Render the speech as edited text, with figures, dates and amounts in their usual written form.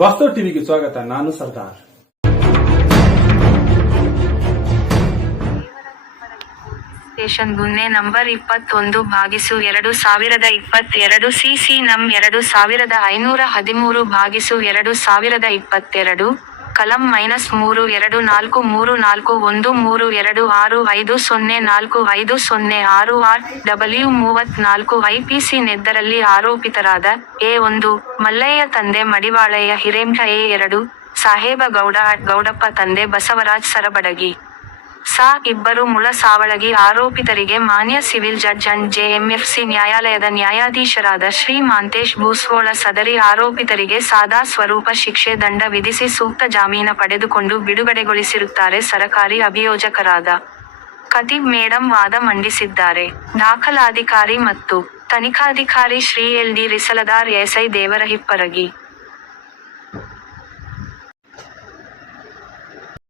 ವಾಸ್ತವ ಟಿವಿಗೆ ಸ್ವಾಗತ. ನಾನು ಸರ್ದಾರ್. ಸ್ಟೇಷನ್ ಗುನ್ನೆ ನಂಬರ್ 21/2022 ಸಿಸಿ ನಂ 2513/2022 ಕಲಂ -3-43435045046 ಐಪಿಸಿ ನೆದ್ದರಲ್ಲಿ ಆರೋಪಿತರಾದ ಎ1 ಮಲ್ಲಯ್ಯ ತಂದೆ ಮಡಿವಾಳಯ್ಯ ಹಿರೇಮಠ, ಎ2 ಸಾಹೇಬ ಗೌಡ ಗೌಡಪ್ಪ ತಂದೆ ಬಸವರಾಜ್ ಸರಬಡಗಿ ಇಬ್ಬರು ಮುಳಸಾವಳಗಿ ಆರೋಪಿತರಿಗೆ ಮಾನ್ಯ ಸಿವಿಲ್ ಜಡ್ಜ್ ಅಂಡ್ ಜೆಎಂಎಫ್ಸಿ ನ್ಯಾಯಾಲಯದ ನ್ಯಾಯಾಧೀಶರಾದ ಶ್ರೀ ಮಾಂತೇಶ್ ಭೂಸ್ವೋಳ ಸದರಿ ಆರೋಪಿತರಿಗೆ ಸಾದಾ ಸ್ವರೂಪ ಶಿಕ್ಷೆ ದಂಡ ವಿಧಿಸಿ ಸೂಕ್ತ ಜಾಮೀನ ಪಡೆದುಕೊಂಡು ಬಿಡುಗಡೆಗೊಳಿಸಿರುತ್ತಾರೆ ಸರಕಾರಿ ಅಭಿಯೋಜಕರಾದ ಖತೀಬ್ ಮೇಡಂ ವಾದ ಮಂಡಿಸಿದ್ದಾರೆ. ದಾಖಲಾಧಿಕಾರಿ ಮತ್ತು ತನಿಖಾಧಿಕಾರಿ Shri L D Risaldar SI Devarahipparagi.